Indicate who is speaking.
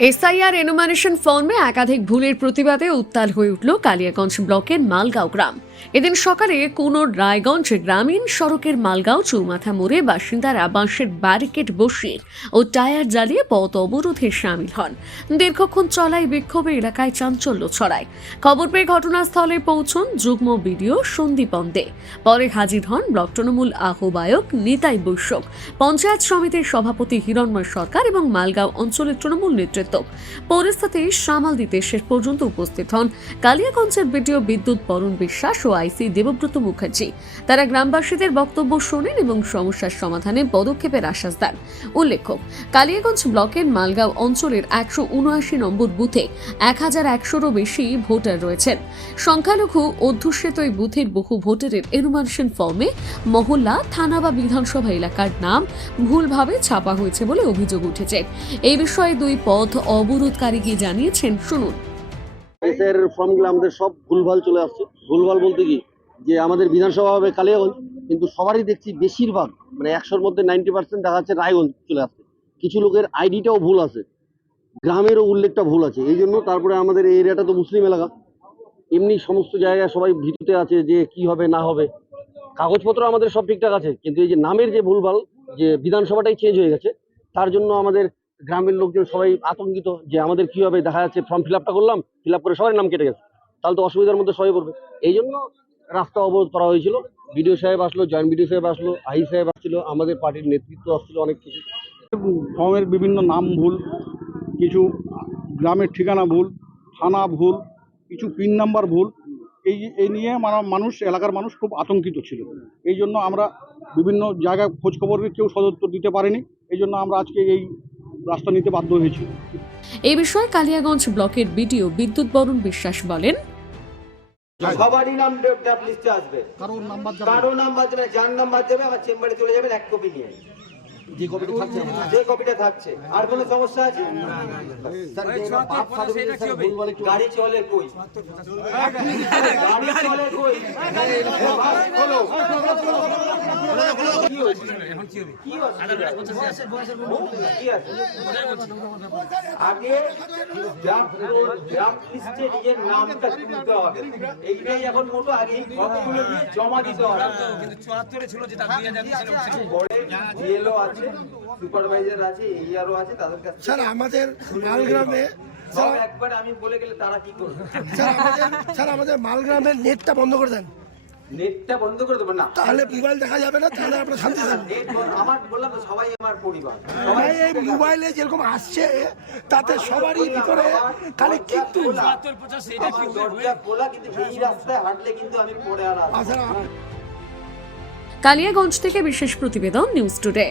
Speaker 1: SIR enumeration ফর্মে একাধিক ভুলের প্রতিবাদে উত্তাল হয়ে উঠল কালিয়াগঞ্জ ব্লকের মালগাঁও গ্রাম। এদিন সকালে কোনোর রায়গঞ্জ গ্রামীণ সড়কের মালগাঁও চৌমাথা মোড়ে বাসিন্দারা বাঁশের ব্যারিকেড বসিয়ে ও টায়ার জ্বালিয়ে পথ অবরোধে সামিল হন। দীর্ঘক্ষণ চলায় বিক্ষোভে এলাকায় চাঞ্চল্য ছড়ায়। খবর পেয়ে ঘটনাস্থলে পৌঁছন যুগ্ম বিডিও সন্দীপন দে পরে হাজির হন ব্লক তৃণমূল আহ্বায়ক নিতাই বৈশ্যক পঞ্চায়েত সমিতির সভাপতি হিরণময় সরকার এবং মালগাঁও অঞ্চলের তৃণমূল নেতৃত্ব। পরিস্থিতি সামাল দিতে শেষ পর্যন্ত উপস্থিত হন। কালিয়াগঞ্জের বিডিও বিদ্যুৎ বরণ বিশ্বাস আইসি দেবব্রত মুখার্জি। তারা গ্রামবাসীদের বক্তব্য শোনেন এবং সমস্যার সমাধানে পদক্ষেপের আশ্বাস দেন। উল্লেখ্য, কালিয়াগঞ্জ ব্লকের মালগাঁও অঞ্চলের একশো উনআশি নম্বর বুথে এক হাজার একশোরও বেশি ভোটার রয়েছেন। সংখ্যালঘু অধ্যুষিত এই বুথের বহু ভোটারের এনুমারেশন ফর্মে মহল্লা, থানা বা বিধানসভা এলাকার নাম ভুলভাবে ছাপা হয়েছে বলে অভিযোগ উঠেছে। এই বিষয়ে দুই পথ অবরোধকারীকে জানিয়েছেন, শুনুন।
Speaker 2: এসের ফর্মগুলো আমাদের সব ভুলভাল চলে আসছে। ভুলভাল বলতে কি? যে আমাদের বিধানসভা হবে কালিয়াগঞ্জ, কিন্তু সবারই দেখছি বেশিরভাগ মানে একশোর মধ্যে নাইনটি পার্সেন্ট দেখা যাচ্ছে রায়গঞ্জ চলে আসছে। কিছু লোকের আইডিটাও ভুল আছে, গ্রামেরও উল্লেখটা ভুল আছে। এই জন্য তারপরে আমাদের এই এরিয়াটা তো মুসলিম এলাকা। এমনি সমস্ত জায়গায় সবাই ভীতিতে আছে যে কি হবে, না হবে। কাগজপত্র আমাদের সব ঠিকঠাক আছে, কিন্তু এই যে নামের যে ভুলভাল, যে বিধানসভাটাই চেঞ্জ হয়ে গেছে, তার জন্য আমাদের গ্রামের লোকজন সবাই আতঙ্কিত যে আমাদের কি হবে, দেখা যাচ্ছে ফর্ম ফিল করলাম ফিল করে সবাই নাম কেটে গেছে। তাহলে তো অসুবিধার মধ্যে সবাই পড়বে। এই জন্য রাস্তা অবরোধ করা হয়েছিল। বিডিও সাহেব আসলো জয়েন্ট বিডিও সাহেব আসলো, আই সাহেব আসছিল, আমাদের পার্টির নেতৃত্ব আসছিল অনেক কিছু।
Speaker 3: ফর্মের বিভিন্ন নাম ভুল, কিছু গ্রামের ঠিকানা ভুল, থানা ভুল, কিছু পিন নাম্বার ভুল, এই এই নিয়ে মানে মানুষ, এলাকার মানুষ খুব আতঙ্কিত ছিল। এই জন্য আমরা বিভিন্ন জায়গায় খোঁজ খবর কেউ সদুত্তর দিতে পারেনি। এই জন্য আমরা আজকে এই রাস্তা নিতে বাধ্য হয়েছি
Speaker 1: এই বিষয়ে কালিয়াগঞ্জ ব্লকের বিডিও বিদ্যুৎ বরণ বিশ্বাস বলেন
Speaker 4: সবারই নাম ড্রাফট লিস্টে আসবে
Speaker 3: কারোর নাম্বার
Speaker 4: কারও নাম্বার যাবে যার নাম্বার যাবে আমার চেম্বারে চলে যাবেন এক কপি নিয়ে
Speaker 2: যে কপিটা থাকছে
Speaker 4: যে কপিটা থাকছে আর কোনো সমস্যা আছে
Speaker 2: স্যার যে বাপ সার্টিফিকেট স্যার ভুলভাল একটু
Speaker 4: গাড়ি চলে কই গাড়ি চলে কই আগে নিজের নামটা তুলতে হবে। এইটাই এখন মোটো আগে ফর্মগুলো জমা দিতে হবে। পরে ডিএলও আছে সুপারভাইজার আছে এআরও আছে তাদের কাছে
Speaker 5: স্যার আমাদের মালগ্রামে
Speaker 4: একবার আমি বলে গেলে তারা কি করবে?
Speaker 5: স্যার আমাদের স্যার আমাদের মালগ্রামের নেটটা বন্ধ করে দেন।
Speaker 4: নেটটা বন্ধ করে দেবেন না।
Speaker 5: তাহলে মোবাইল দেখা যাবে না তাহলে আপনার শান্তি থাকবে
Speaker 4: আমার বললাম তো সবাই আমার পরিবার।
Speaker 5: এই মোবাইলে যেরকম আসছে তাতে সবারই ভিতরে খালি কিন্তু
Speaker 4: খোলা। কিন্তু এই রাস্তায় হাঁটলে কিন্তু আমি পড়ে আর
Speaker 1: কালিয়াগঞ্জ থেকে বিশেষ প্রতিবেদন নিউজ টুডে